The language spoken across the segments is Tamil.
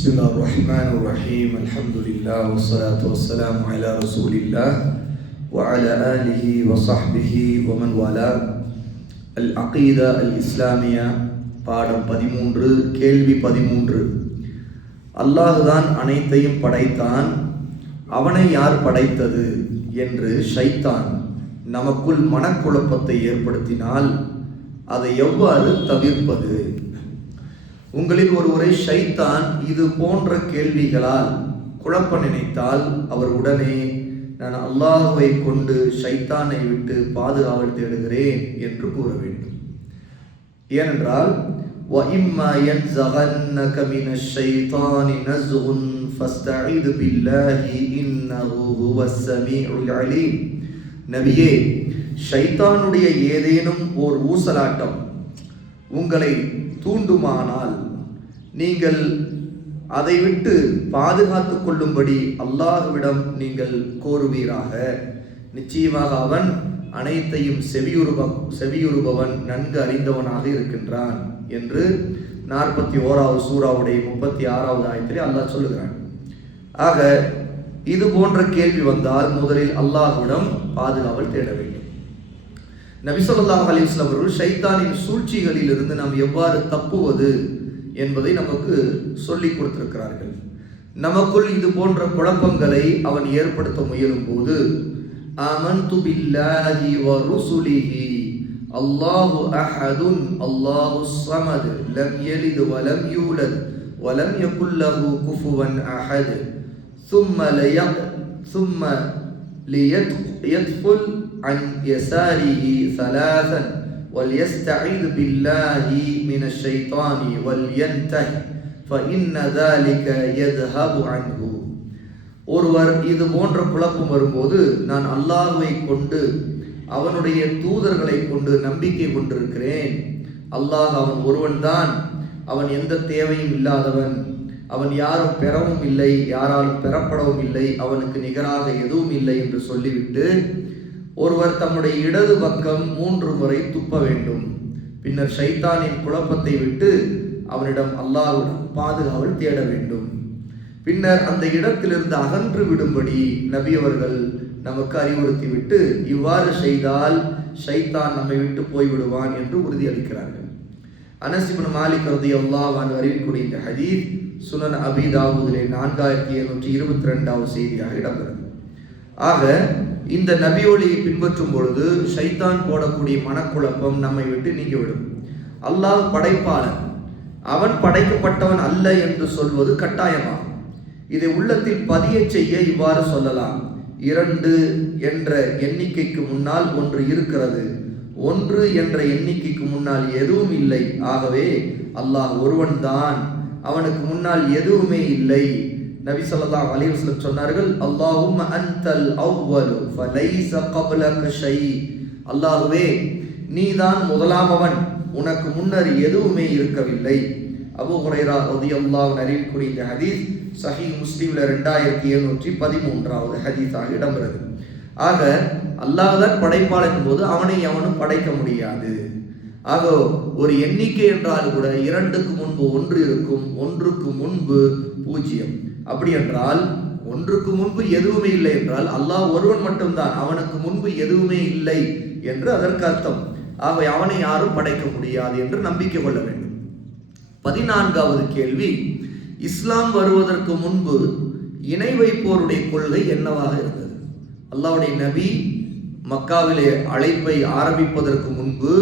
بسم الله الرحمن الرحيم الحمد لله والصلاة والسلام على رسول الله وعلى آله وصحبه ومن والاه العقيدة الإسلامية பாடம் 13 கேள்வி 13 அல்லாஹ்தான் அனைத்தையும் படைத்தான், அவனை யார் படைத்தது என்று ஷைத்தான் நமக்குள் மனக்குழப்பத்தை ஏற்படுத்தினால் அதை எவ்வாறு தவிர்ப்பது? உங்களில் ஒருவரை ஷைத்தான் இது போன்ற கேள்விகளால் குழப்ப நினைத்தால் அவர் உடனே நான் அல்லாஹ்வை கொண்டு ஷைத்தானை விட்டு பாதுகாவல் தேடுகிறேன் என்று கூற வேண்டும். ஏனென்றால் وَإِمَّا يَنزَغَنَّكَ مِنَ الشَّيْطَانِ نَزْغٌ فَاسْتَعِذْ بِاللَّهِ إِنَّهُ هُوَ السَّمِيعُ الْعَلِيمُ. நபியே, ஷைத்தானுடைய ஏதேனும் ஓர் ஊசலாட்டம் உங்களை தூண்டுமானால் நீங்கள் அதை விட்டு பாதுகாத்து கொள்ளும்படி அல்லாஹ்விடம் நீங்கள் கோருவீராக. நிச்சயமாக அவன் அனைத்தையும் செவியுறுபவன், நன்கு அறிந்தவனாக இருக்கின்றான் என்று 41வது சூராவுடைய 36வது ஆயத்திலே அல்லாஹ் சொல்லுகிறான். ஆக இது போன்ற கேள்வி வந்தால் முதலில் அல்லாஹ்விடம் பாதுகாவல் தேட வேண்டும். நபி ஸல்லல்லாஹு அலைஹி வஸல்லம் அவர்கள் ஷைத்தானின் சூழ்ச்சிகளில் இருந்து நாம் எவ்வாறு தப்புவது என்பதை நமக்கு சொல்லிக் கொடுத்திருக்கிறார்கள். நமக்குள் இது போன்ற குழப்பங்களை அவன் ஏற்படுத்த முயலும் போது ஆமன்து பில்லாஹி வ ருசுலிஹி அல்லாஹு அஹதுன் அல்லாஹு ஸமத் லம் யலித் வ லம் யூலத் வ லம் யகுல் லஹு குஃபுவன் அஹத் ثم ليدخل عن يساره ثلاثا وليستعيذ بالله من الشيطان ولينتهي فإن ذلك يذهب عنه. ஒருவர் இது போன்ற குழப்பம் வரும்போது நான் அல்லாஹ்வை கொண்டு அவனுடைய தூதர்களை கொண்டு நம்பிக்கை கொண்டிருக்கிறேன். அல்லாஹ் அவன் ஒருவன்தான், அவன் எந்த தேவையும் இல்லாதவன், அவன் யாரும் பெறவும் இல்லை, யாராலும் பெறப்படவும் இல்லை, அவனுக்கு நிகராக எதுவும் இல்லை என்று சொல்லிவிட்டு ஒருவர் தம்முடைய இடது பக்கம் 3 முறை துப்ப வேண்டும். பின்னர் ஷைத்தானின் குழப்பத்தை விட்டு அவனிடம் அல்லாஹ்வுடன் பாதுகாவல் தேட வேண்டும். பின்னர் அந்த இடத்திலிருந்து அகன்று விடும்படி நபி அவர்கள் நமக்கு அறிவுறுத்திவிட்டு இவ்வாறு செய்தால் ஷைத்தான் நம்மை விட்டு போய்விடுவான் என்று உறுதியளிக்கிறார்கள். அனஸ் இப்னு மாலிக் ரலியல்லாஹு அன்ஹு அறிவிக்கக்கூடிய இந்த ஹதீஸ் சுனன் அபீ தாவூதிலே 4722வது செய்தியாக இடம்பெறும். ஆக இந்த நபியொலியை பின்பற்றும் பொழுது ஷைத்தான் போடக்கூடிய மனக்குழப்பம் நம்மை விட்டு நீங்கிவிடும். அல்லாஹ் படைப்பாளன், அவன் படைக்கப்பட்டவன் அல்ல என்று சொல்வது கட்டாயமாகும். இதை உள்ளத்தில் பதிய செய்ய இவ்வாறு சொல்லலாம்: 2 என்ற எண்ணிக்கைக்கு முன்னால் 1 இருக்கிறது, 1 என்ற எண்ணிக்கைக்கு முன்னால் எதுவும் இல்லை. ஆகவே அல்லாஹ் ஒருவன்தான், அவனுக்கு முன்னால் எதுவுமே இல்லை. நபி ஸல்லல்லாஹு அலைஹி வஸல்லம் சொன்னார்கள், அல்லாஹும்ம அன்தல் அவ்வலு ஃபலைஸ கப்லக ஷை. அல்லாஹ்வே, நீதான் முதலாமவன், உனக்கு முன்னர் எதுவுமே இருக்கவில்லை. அபூ ஹுரைரா ரலியல்லாஹு அன்ஹு அறிவிக்கக்கூடிய இந்த ஹதீஸ் சஹீஹ் முஸ்லிம்ல 2713வது ஹதீஸாக இடம்பெறுகிறது. ஆக அல்லாஹ் தான் படைப்பாளன் போது அவனை எவனும் படைக்க முடியாது. ஆக ஒரு எண்ணிக்கை என்றால் கூட 2க்கு முன்பு 1 இருக்கும், 1க்கு முன்பு 0. அப்படி என்றால் 1க்கு முன்பு எதுவுமே இல்லை என்றால் அல்லாஹ் ஒருவன் மட்டும்தான், அவனுக்கு முன்பு எதுவுமே இல்லை என்று அதற்கு அர்த்தம். ஆகவே அவனை யாரும் படைக்க முடியாது என்று நம்பிக்கை கொள்ள வேண்டும். 14வது கேள்வி, இஸ்லாம் வருவதற்கு முன்பு இணை வைப்போருடைய கொள்கை என்னவாக இருந்தது? அல்லாஹ்வுடைய நபி மக்காவிலே அழைப்பை ஆரம்பிப்பதற்கு முன்பு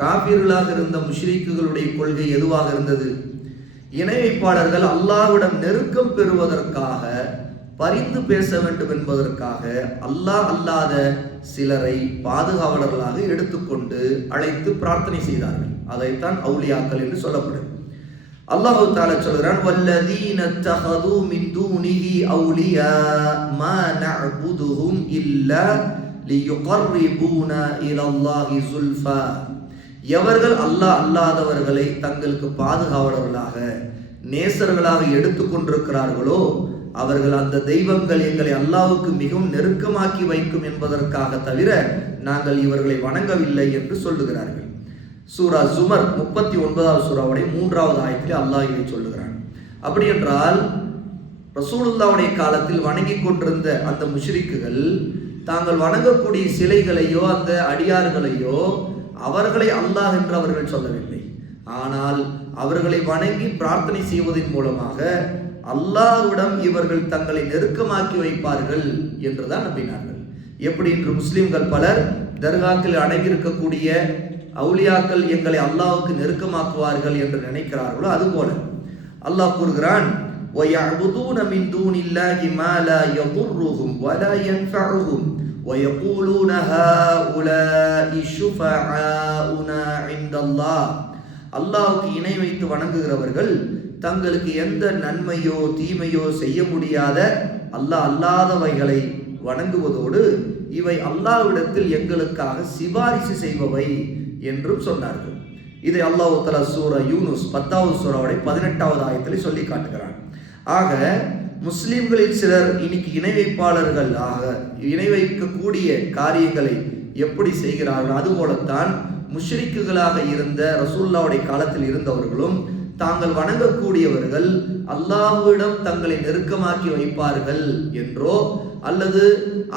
காபிர்களாக இருந்த முஷ்ரிக்குகளுடைய கொள்கை எதுவாக இருந்தது? இணை வைப்பாளர்கள் அல்லாஹ்விடம் நெருக்கம் பெறுவதற்காக, பரிந்து பேச வேண்டும் என்பதற்காக அல்லாஹ் அல்லாத சிலரை பாதுகாவலர்களாக எடுத்துக்கொண்டு அழைத்து பிரார்த்தனை செய்தார்கள். அதைத்தான் அவுலியாக்கள் என்று சொல்லப்படுது. அல்லாஹ் தஆலா சொல்கிறான், வல்லதீன தஹது மின் தூனிஹி அவுலியா மா நஅபுதுஹும் இல்லா லியுகர்ரிபூனா இலல்லாஹி ஸுல்ஃபா. எவர்கள் அல்லாஹ் அல்லாதவர்களை தங்களுக்கு பாதுகாவலர்களாக, நேசர்களாக எடுத்துக்கொண்டிருக்கிறார்களோ அவர்கள் அந்த தெய்வங்கள் எங்களை அல்லாஹ்வுக்கு மிகவும் நெருக்கமாக்கி வைக்கும் என்பதற்காக தவிர நாங்கள் இவர்களை வணங்கவில்லை என்று சொல்லுகிறார்கள். சூரா ஜுமர் 39வது சூராவுடைய 3வது ஆயத்திலே அல்லாஹ் இதை சொல்லுகிறான். அப்படி என்றால் ரசூலுல்லாவுடைய காலத்தில் வணங்கி கொண்டிருந்த அந்த முஷ்ரிக்குகள் தாங்கள் வணங்கக்கூடிய சிலைகளையோ அந்த அடியார்களையோ அவர்களை அல்லாஹ் என்று அவர்கள் சொல்லவில்லை. ஆனால் அவர்களை வணங்கி பிரார்த்தனை செய்வதன் மூலமாக அல்லாஹ்விடம் இவர்கள் தங்களை நெருக்கமாக்கி வைப்பார்கள் என்றுதான் நம்பினார்கள். எப்படி இன்று முஸ்லிம்கள் பலர் தர்காக்கள் அடங்கியிருக்கக்கூடிய அவுலியாக்கள் எங்களை அல்லாஹ்வுக்கு நெருக்கமாக்குவார்கள் என்று நினைக்கிறார்களோ அதுபோல அல்லாஹ் கூறுகிறான், وَيَعْبُدُونَ مِن دُونِ اللَّهِ مَا لَا يَضُرُّهُمْ وَلَا يَنفَعُهُمْ وَيَقُولُونَ هَؤُلَاءِ شُفَعَاؤُنَا عِندَ اللَّهِ. அல்லாஹ்வுக்கு இணை வைத்து வணங்குகிறவர்கள் தங்களுக்கு எந்த நன்மையோ தீமையோ செய்ய முடியாத அல்லாஹ் அல்லாதவைகளை வணங்குவதோடு இவை அல்லாஹ்விடத்தில் எங்களுக்காக சிபாரிசு செய்பவை என்றும் சொன்னார்கள். இதை அல்லாஹ் தஆலா சூரா யூனுஸ் 10வது சூராவுடைய 18வது ஆயத்தில் சொல்லி காட்டுகிறான். ஆக முஸ்லிம்களில் சிலர் இன்னைக்கு இணை வைப்பாளர்கள் இணை வைக்கக்கூடிய காரியங்களை எப்படி செய்கிறார்கள், அதுபோலத்தான் முஷ்ரிக்குகளாக இருந்த ரசூலுல்லாஹ்வுடைய காலத்தில் இருந்தவர்களும் தாங்கள் வணங்கக்கூடியவர்கள் அல்லாஹ்விடம் தங்களை நெருக்கமாக்கி வைப்பார்கள் என்றோ அல்லது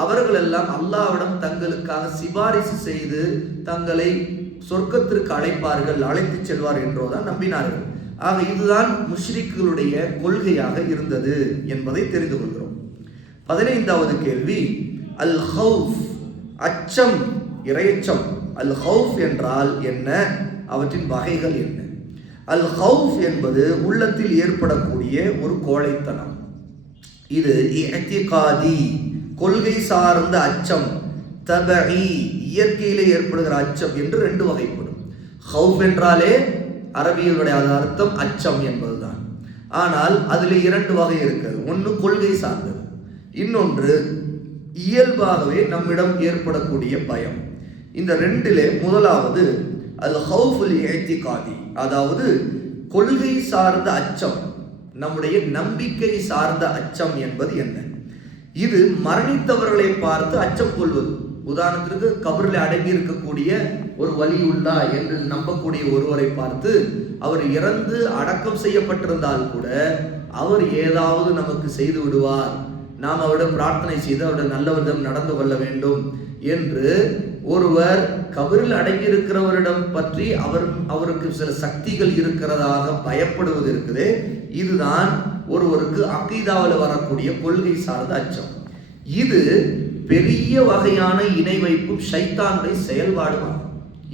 அவர்கள் எல்லாம் அல்லாஹ்விடம் தங்களுக்காக சிபாரிசு செய்து தங்களை சொர்க்கத்திற்கு அழைத்து செல்வார் என்றோதான் நம்பினார்கள். ஆக இதுதான் முஷ்ரிக்குகளுடைய கொள்கையாக இருந்தது என்பதை தெரிந்து கொள்கிறோம். 15வது கேள்வி, அல் ஹவுஃப், அச்சம், இரையச்சம். அல் ஹவுஃப் என்றால் என்ன, அவற்றின் வகைகள் என்ன? அல் ஹவுஃப் என்பது உள்ளத்தில் ஏற்படக்கூடிய ஒரு கோழைத்தனம். இது இஅ்திகாதி, கொள்கை சார்ந்த அச்சம், தபஇ, இயற்கையிலே ஏற்படுகிற அச்சம் என்று 2 வகைப்படும். ஹவுஃப் என்றாலே அரபியனுடைய அர்த்தம் அச்சம் என்பதுதான். ஆனால் அதில் 2 வகை இருக்கிறது. ஒன்று கொள்கை சார்ந்தது, இன்னொன்று இயல்பாகவே நம்மிடம் ஏற்படக்கூடிய பயம். இந்த 2லே முதலாவது அல் ஹவுஃபுல் இஅ்திகாதி, அதாவது கொள்கை சார்ந்த அச்சம், நம்முடைய நம்பிக்கை சார்ந்த அச்சம் என்பது என்ன? இது மரணித்தவர்களை பார்த்து அச்சம் கொள்வது. உதாரணத்திற்கு கபரில் அடங்கி இருக்கக்கூடிய ஒரு வலியுல்லா என்று நம்பக்கூடிய ஒருவரை பார்த்து அவர் இறந்து அடக்கம் செய்யப்பட்டிருந்தால் கூட அவர் ஏதாவது நமக்கு செய்து விடுவார், நாம் அவரிடம் பிரார்த்தனை செய்து அவருடைய நல்ல விதம் நடந்து கொள்ள வேண்டும் என்று ஒருவர் கபரில் அடங்கியிருக்கிறவரிடம் பற்றி அவருக்கு சில சக்திகள் இருக்கிறதாக பயப்படுவது இருக்குது. இதுதான் ஒருவருக்கு அகீதாவில் வரக்கூடிய கொள்கை சார்ந்த அச்சம். இது பெரிய வகையான இணை வைப்பும் ஷைத்தானுடைய செயல்பாடுவாகும்.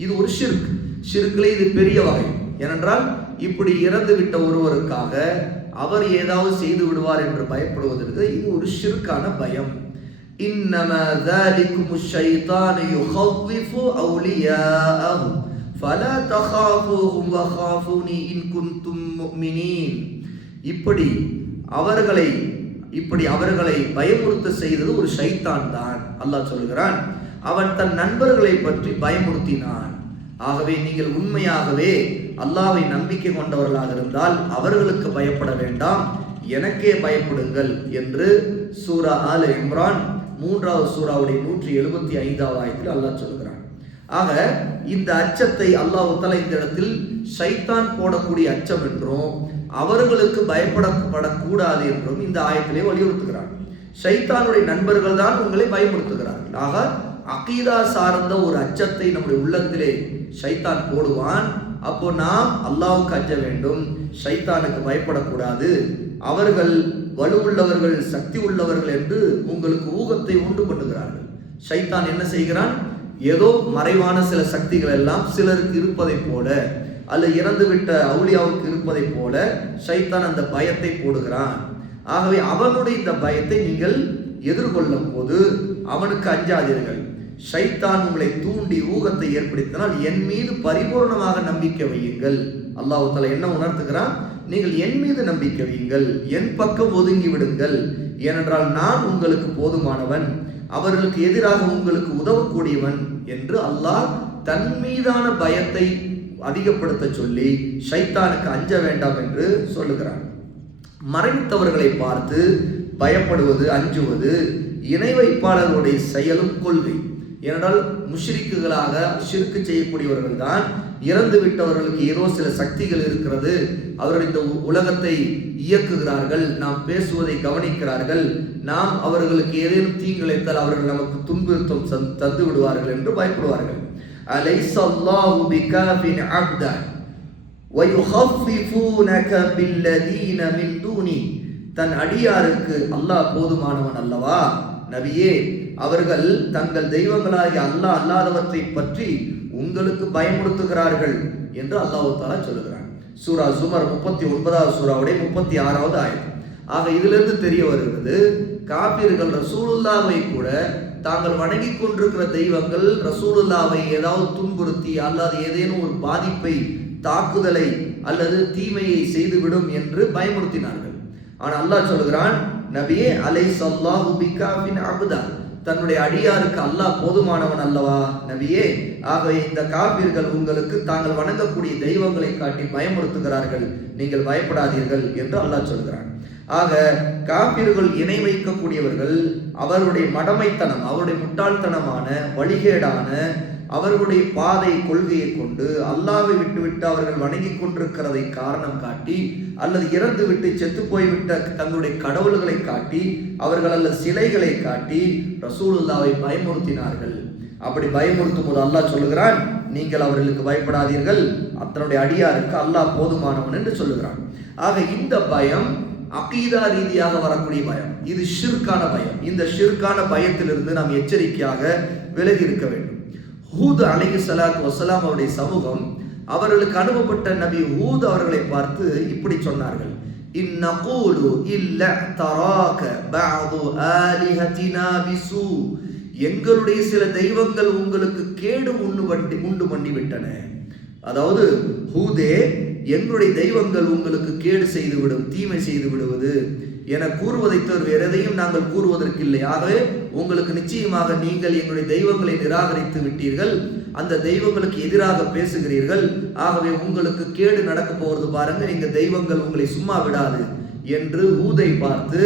இது ஒரு ஷிர்க்லே இது பெரிய வகை. ஏனென்றால் இப்படி இறந்து விட்ட ஒருவருக்காக அவர் ஏதாவது செய்து விடுவார் என்று பயப்படுவதற்கு இது ஒரு ஷிர்க்கான பயம். இன்னமா ذَلِكُمُ الشَّيْطَانُ يُخَوِّفُ أَوْلِيَاءَهُ فَلَا تَخَافُوهُمْ وَخَافُونِي إِن كُنتُم مُؤْمِنِينَ. இப்படி அவர்களை பயமுறுத்த செய்தது ஒரு ஷைத்தான் தான். அல்லாஹ் சொல்கிறான், அவன் தன் நண்பர்களை பற்றி பயமுறுத்தினான். ஆகவே நீங்கள் உண்மையாகவே அல்லாஹ்வை நம்பிக்கை கொண்டவர்களாக இருந்தால் அவர்களுக்கு பயப்பட வேண்டாம், எனக்கே பயப்படுங்கள் என்று சூரா ஆல் இம்ரான் 3வது சூராவுடைய 175வது ஆயத்தில் அல்லாஹ் சொல்கிறான். ஆக இந்த அச்சத்தை அல்லாஹ் தஆலா இந்த இடத்தில் ஷைத்தான் போடக்கூடிய அச்சம் என்றும் அவர்களுக்கு பயப்படக்கூடாது என்றும் இந்த ஆயத்திலே வலியுறுத்துகிறார். ஷைத்தானுடைய நண்பர்கள் தான் உங்களை பயமுறுத்துகிறார்கள். ஆக அகீதா சார்ந்த ஒரு அச்சத்தை நம்முடைய உள்ளத்திலே ஷைத்தான் போடுவான். அப்போ நாம் அல்லாஹ்வுக்கு அஞ்ச வேண்டும், ஷைத்தானுக்கு பயப்படக்கூடாது. அவர்கள் வலுவுள்ளவர்கள், சக்தி உள்ளவர்கள் என்று உங்களுக்கு ஊகத்தை உண்டு பண்ணுகிறார்கள். ஷைத்தான் என்ன செய்கிறான்? ஏதோ மறைவான சில சக்திகள் எல்லாம் சிலருக்கு இருப்பதை போல அல்ல இறந்துவிட்ட அவுலியாவுக்கு இருப்பதை போல ஷைத்தான் அந்த பயத்தை போடுகிறான். ஆகவே அவனுடைய இந்த பயத்தை நீங்கள் எதிர்கொள்ளும் போது அவனுக்கு அஞ்சாதீர்கள். ஷைத்தான் உங்களை தூண்டி ஊகத்தை ஏற்படுத்தினால் என் மீது பரிபூர்ணமாக நம்பிக்கை வையுங்கள். அல்லாஹ் தஆலா என்ன உணர்த்துகிறான்? நீங்கள் என் மீது நம்பிக்கை வையுங்கள், என் பக்கம் ஒதுங்கி விடுங்கள். ஏனென்றால் நான் உங்களுக்கு போதுமானவன், அவர்களுக்கு எதிராக உங்களுக்கு உதவக்கூடியவன் என்று அல்லாஹ் தன் மீதான பயத்தை அதிகப்படுத்த சொல்லி ஷைத்தானுக்கு அஞ்ச வேண்டாம் என்று சொல்லுகிறான். மரணித்தவர்களை பார்த்து பயப்படுவது, அஞ்சுவது இணை வைப்பாளர்களுடைய செயலும் கொள்கை. ஏனென்றால் முஷ்ரிக்குகளாக ஷிர்க் செய்யக்கூடியவர்கள் தான் இறந்து விட்டவர்களுக்கு ஏதோ சில சக்திகள் இருக்கிறது, அவர்கள் இந்த உலகத்தை இயக்குகிறார்கள், நாம் பேசுவதை கவனிக்கிறார்கள், நாம் அவர்களுக்கு ஏதேனும் தீங்கிழைத்தால் அவர்கள் நமக்கு துன்புறுத்தம் தந்து விடுவார்கள் என்று பயப்படுவார்கள். அலைஸல்லாஹு பிகாஃபின் அப்தா வயுஹஃபிஃபூனக பில்லதீன மின் தூனி. தன் அடியாருக்கு அல்லாஹ் போதுமானவன் அல்லவா? நபியே, அவர்கள் தங்கள் தெய்வங்களாகிய அல்லாஹ் அல்லாதவற்றை பற்றி உங்களுக்கு பயமுறுத்துகிறார்கள் என்று அல்லாஹ் தஆலா சொல்லுகிறான். சூரா ஜுமர் 39வது சூராவுடைய 36வது ஆயத். ஆக இதிலிருந்து தெரிய வருகிறது, காபிர்கள் ரசூலுல்லாவை கூட தாங்கள் வணங்கி கொண்டிருக்கிற தெய்வங்கள் ரசூலுல்லாவை ஏதாவது துன்புறுத்தி அல்லது ஏதேனும் ஒரு பாதிப்பை, தாக்குதலை அல்லது தீமையை செய்துவிடும் என்று பயமுறுத்தினார்கள். ஆனால் அல்லாஹ் சொல்கிறான், நபியே அலைஸல்லாஹு பிகாஃபின் அப்தா, தன்னுடைய அடியாருக்கு அல்லாஹ் போதுமானவன் அல்லவா நபியே? ஆகவே இந்த காபிர்கள் உங்களுக்கு தாங்கள் வணங்கக்கூடிய தெய்வங்களை காட்டி பயமுறுத்துகிறார்கள், நீங்கள் பயப்படாதீர்கள் என்று அல்லாஹ் சொல்கிறான். ஆக காபிர்கள் இணை வைக்கக்கூடியவர்கள் அவருடைய மடமைத்தனம், அவருடைய முட்டாள்தனமான வழிகேடான அவர்களுடைய பாதை கொள்கையை கொண்டு அல்லாஹ்வை விட்டுவிட்டு அவர்கள் வணங்கி கொண்டிருக்கிறதை காரணம் காட்டி அல்லது இறந்து விட்டு செத்து போய்விட்ட தங்களுடைய கடவுள்களை காட்டி அவர்கள் அல்லது சிலைகளை காட்டி ரசூலுல்லாவை பயமுறுத்தினார்கள். அப்படி பயமுறுத்தும் போது அல்லாஹ் சொல்லுகிறான், நீங்கள் அவர்களுக்கு பயப்படாதீர்கள், தன்னுடைய அடியாருக்கு அல்லாஹ் போதுமானவன் என்று சொல்லுகிறான். ஆக இந்த பயம் அகீதா ரீதியாக வரக்கூடிய பயம், இது ஷிர்கான பயம். இந்த ஷிர்கான பயத்திலிருந்து நாம் எச்சரிக்கையாக விலகி இருக்க வேண்டும். ஹூத் அலைஹிஸ்ஸலாத்து வஸ்ஸலாம் அவருடைய சமூகம் அவர்களுக்கு அனுப்பப்பட்ட நபி ஹூத் அவர்களை பார்த்து இப்படி சொன்னார்கள், இன்னகூலு இல்ல தராக பஅது ஆலிஹதினா பிசூ, எங்களுடைய சில தெய்வங்கள் உங்களுக்கு கேடு உண்டு பண்ணி விட்டன. அதாவது ஹூதே, எங்களுடைய தெய்வங்கள் உங்களுக்கு கேடு செய்துவிடும், தீமை செய்து விடுவது என கூறுவதை தவிர வேறு எதையும் நாங்கள் கூறுவதற்கு இல்லை. ஆகவே உங்களுக்கு நிச்சயமாக நீங்கள் எங்களுடைய தெய்வங்களை நிராகரித்து விட்டீர்கள், அந்த தெய்வங்களுக்கு எதிராக பேசுகிறீர்கள், ஆகவே உங்களுக்கு கேடு நடக்க போவது பாருங்க, எங்க தெய்வங்கள் உங்களை சும்மா விடாது என்று ஹூதை பார்த்து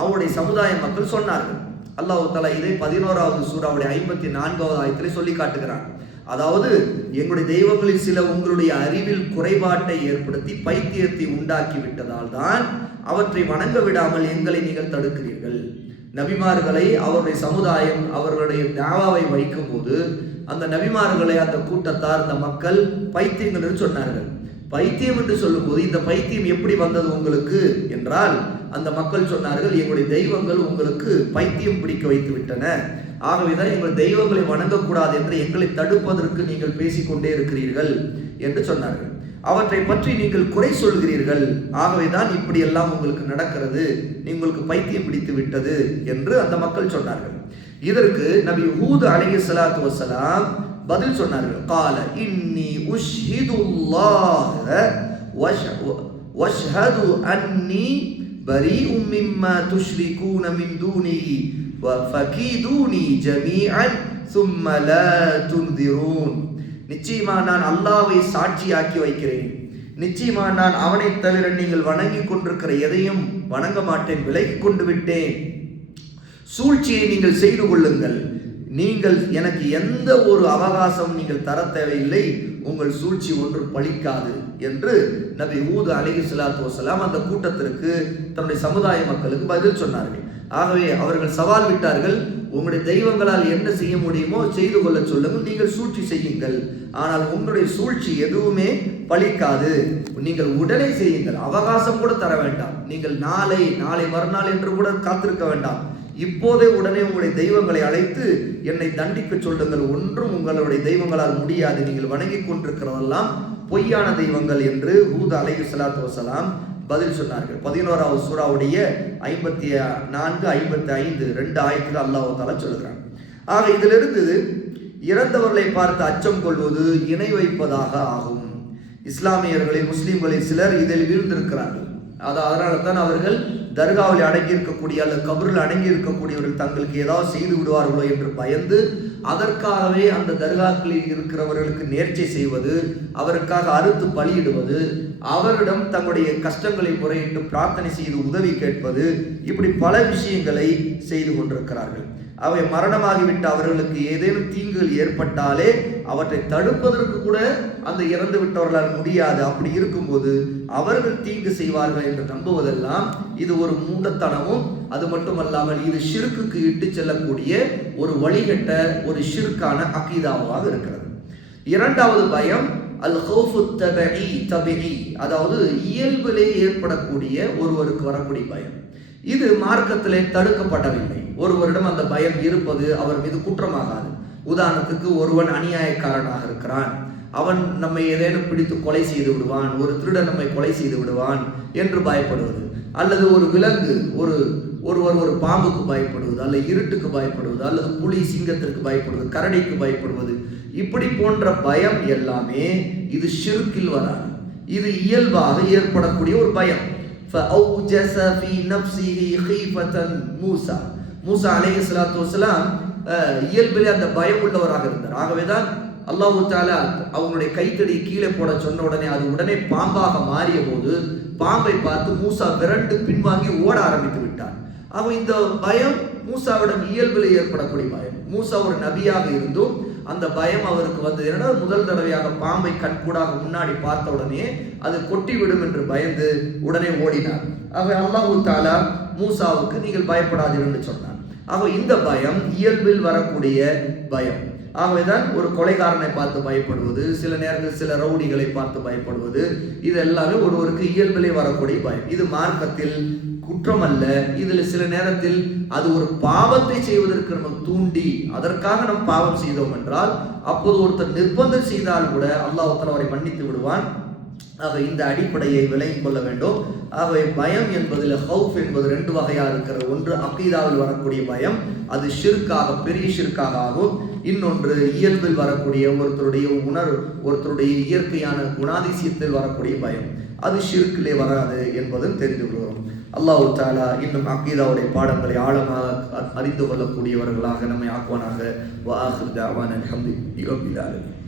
அவருடைய சமுதாய மக்கள் சொன்னார்கள். அல்லாஹ் தஆலா இதை 11வது சூராவுடைய 54வது ஆயத்திலே சொல்லி காட்டுகிறான். அதாவது எங்களுடைய தெய்வங்களில் சில உங்களுடைய அறிவில் குறைபாட்டை ஏற்படுத்தி பைத்தியத்தை உண்டாக்கி விட்டதால் தான் அவற்றை வணங்க விடாமல் எங்களை நீங்கள் தடுக்கிறீர்கள். நபிமார்களை அவருடைய சமுதாயம் அவர்களுடைய தாவாவை வைக்கும் போது அந்த நபிமார்களை அந்த கூட்டத்தார், அந்த மக்கள் பைத்தியங்கள் என்று சொன்னார்கள். பைத்தியம் என்று சொல்லும் போது இந்த பைத்தியம் எப்படி வந்தது உங்களுக்கு என்றால், அந்த மக்கள் சொன்னார்கள், எங்களுடைய தெய்வங்கள் உங்களுக்கு பைத்தியம் பிடிக்க வைத்து விட்டன, ஆகவேதான் எங்கள் தெய்வங்களை வணங்கக்கூடாது என்று எங்களை தடுப்பதற்கு நீங்கள் பேசிக்கொண்டே இருக்கிறீர்கள் என்று சொன்னார்கள். அவற்றை பற்றி நீங்கள் குறை சொல்கிறீர்கள், ஆகவேதான் இப்படி எல்லாம் உங்களுக்கு நடக்கிறது, உங்களுக்கு பைத்தியம் பிடித்து விட்டது என்று அந்த மக்கள் சொன்னார்கள். இதற்கு நபி ஹூத் அலைஹிஸ்ஸலாத்து வஸ்ஸலாம் பதில் சொன்னார்கள். கால இன்னி உஷ்ஹிதுல்லாஹ வஷ்ஹது அன்னி பரீஉம் மிம்மா துஷ்ரிகூன மின் தூனிஹி ஃபகீதூனி ஜமீஅன் ثم لا تنذرون. நிச்சயமா நான் அல்லாஹ்வை சாட்சியாக்கி வைக்கிறேன், நிச்சயமா நான் அவனை தவிர நீங்கள் வணங்கி கொண்டிருக்கிற எதையும் வணங்க மாட்டேன், விலகி கொண்டு விட்டேன். சூழ்ச்சியை நீங்கள் செய்து கொள்ளுங்கள், நீங்கள் எனக்கு எந்த ஒரு அவகாசம் நீங்கள் தர தேவையில்லை, உங்கள் சூழ்ச்சி ஒன்றும் பலிக்காது என்று நபி ஹூத் அலைஹிஸ்ஸலாத்து வஸ்ஸலாம் அந்த கூட்டத்திற்கு, தன்னுடைய சமுதாய மக்களுக்கு பதில் சொன்னார்கள். ஆகவே அவர்கள் சவால் விட்டார்கள், உங்களுடைய தெய்வங்களால் என்ன செய்ய முடியுமோ செய்து கொள்ள சொல்லுங்கள், நீங்கள் சூழ்ச்சி செய்யுங்கள், ஆனால் உங்களுடைய சூழ்ச்சி எதுவுமே பலிக்காது, நீங்கள் உடனே செய்யுங்கள், அவகாசம் கூட தர வேண்டாம், நீங்கள் நாளை மறுநாள் என்று கூட காத்திருக்க வேண்டாம், இப்போதே உடனே உங்களுடைய தெய்வங்களை அழைத்து என்னை தண்டிக்க சொல்லுங்கள், ஒன்றும் உங்களுடைய தெய்வங்களால் முடியாது, நீங்கள் வணங்கி கொண்டிருக்கிறதெல்லாம் பொய்யான தெய்வங்கள் என்று ஹூத் அலைஹிஸ்ஸலாத்து வஸ்ஸலாம் பதில் சொன்னார்கள். 11வது சூராவுடைய 54, 55 2 ஆயத்தில் அல்லாஹ் தஆலா சொல்கிறான். ஆக இதிலிருந்து இறந்தவர்களை பார்த்து அச்சம் கொள்வது இணை வைப்பதாக ஆகும். இஸ்லாமியர்களில் முஸ்லிம்களில் சிலர் இதில் வீழ்ந்திருக்கிறார்கள். அதனால தான் அவர்கள் தர்காவில் அடங்கி இருக்கக்கூடிய அல்லது கபரில் அடங்கி இருக்கக்கூடியவர்கள் தங்களுக்கு ஏதாவது செய்து விடுவார்களோ என்று பயந்து அதற்காகவே அந்த தர்காக்களில் இருக்கிறவர்களுக்கு நேர்ச்சை செய்வது, அவருக்காக அறுத்து பலியிடுவது, அவரிடம் தங்களுடைய கஷ்டங்களை முறையிட்டு பிரார்த்தனை செய்து உதவி கேட்பது, இப்படி பல விஷயங்களை செய்து கொண்டிருக்கிறார்கள். அவை மரணமாகிவிட்ட அவர்களுக்கு ஏதேனும் தீங்குகள் ஏற்பட்டாலே அவற்றை தடுப்பதற்கு கூட அந்த இறந்து விட்டவர்களால் முடியாது. அப்படி இருக்கும்போது அவர்கள் தீங்கு செய்வார்கள் என்று நம்புவதெல்லாம் இது ஒரு மூடத்தனமும், அது மட்டுமல்லாமல் இது ஷிர்க்குக்கு இட்டு செல்லக்கூடிய ஒரு வழிகட்ட ஒரு ஷிர்கான அகீதாவாக இருக்கிறது. இரண்டாவது பயம் அல் ஹௌஃபு தபீஇ, அதாவது இயல்பிலே ஏற்படக்கூடிய ஒருவருக்கு வரக்கூடிய பயம். இது மார்க்கத்திலே தடுக்கப்படவில்லை. ஒருவரிடம் அந்த பயம் இருப்பது அவர் மீது குற்றமாகாது. உதாரணத்துக்கு, ஒருவன் அநியாயக்காரனாக இருக்கிறான், அவன் நம்மை ஏதேனும் பிடித்து கொலை செய்து விடுவான், ஒரு திருடன் நம்மை கொலை செய்து விடுவான் என்று பயப்படுவது, அல்லது ஒரு விலங்கு ஒருவர் ஒரு பாம்புக்கு பயப்படுவது, அல்லது இருட்டுக்கு பயப்படுவது, அல்லது புலி சிங்கத்திற்கு பயப்படுவது, கரடிக்கு பயப்படுவது, இப்படி போன்ற பயம் எல்லாமே இது ஷிர்கில் வராது. இது இயல்பாக ஏற்படக்கூடிய ஒரு பயம். فأوجس في نفسه خيفة موسى. மூசா அலைஹிஸ்ஸலாத்து வஸலாம் இயல்பிலே அந்த பயம் உள்ளவராக இருந்தார். ஆகவேதான் அல்லாஹ் தஆலா அவங்களுடைய கைத்தடி கீழே போட சொன்ன உடனே அது உடனே பாம்பாக மாறிய போது பாம்பை பார்த்து மூசா விரண்டு பின்வாங்கி ஓட ஆரம்பித்து விட்டார். ஆக இந்த பயம் மூசாவிடம் இயல்பிலே ஏற்படக்கூடிய பயம். மூசா ஒரு நபியாக இருந்தும் அந்த பயம் அவருக்கு வந்தது. ஏன்னா முதல் தடவையாக பாம்பை கண்கூடாக முன்னாடி பார்த்த உடனே அது கொட்டிவிடும் என்று பயந்து உடனே ஓடினார். ஆக அல்லாஹ் தஆலா மூசாவுக்கு நீங்கள் பயப்படாதீர்கள் என்று சொன்னார். ஆக இந்த பயம் இயல்பில் வரக்கூடிய பயம். ஆகவேதான் ஒரு கொலைகாரனை பார்த்து பயப்படுவது, சில நேரத்தில் சில ரவுடிகளை பார்த்து பயப்படுவது, இது எல்லாமே ஒருவருக்கு இயல்பிலே வரக்கூடிய பயம். இது மார்க்கத்தில் குற்றம் அல்ல. இதில் சில நேரத்தில் அது ஒரு பாவத்தை செய்வதற்கு நம்ம தூண்டி அதற்காக நம் பாவம் செய்தோம் என்றால் அப்போது ஒருத்தர் நிர்பந்தம் செய்தால் கூட அல்லாஹ் தஆலா அவரை மன்னித்து விடுவான். ஆக இந்த அடிப்படையை விளங்கிக் கொள்ள வேண்டும். ஆகவே பயம் என்பதில் ஹவுஃப் என்பது ரெண்டு வகையாக இருக்கிறது. ஒன்று அகீதாவில் வரக்கூடிய பயம், அது ஷிர்காக பெரிய ஷிர்காக ஆகும். இன்னொன்று இயல்பில் வரக்கூடிய ஒருத்தருடைய இயற்கையான குணாதிசயத்தில் வரக்கூடிய பயம், அது ஷிர்கிலே வராது என்பதும் தெரிந்து கொள்கிறோம். அல்லாஹ் தஆலா இன்னும் அகீதாவுடைய பாடங்களை ஆழமாக அறிந்து கொள்ளக்கூடியவர்களாக நம்மை ஆக்குவானாக. வ ஆகிரு தஅவானா அல்ஹம்துலில்லாஹி ரப்பில் ஆலமீன்.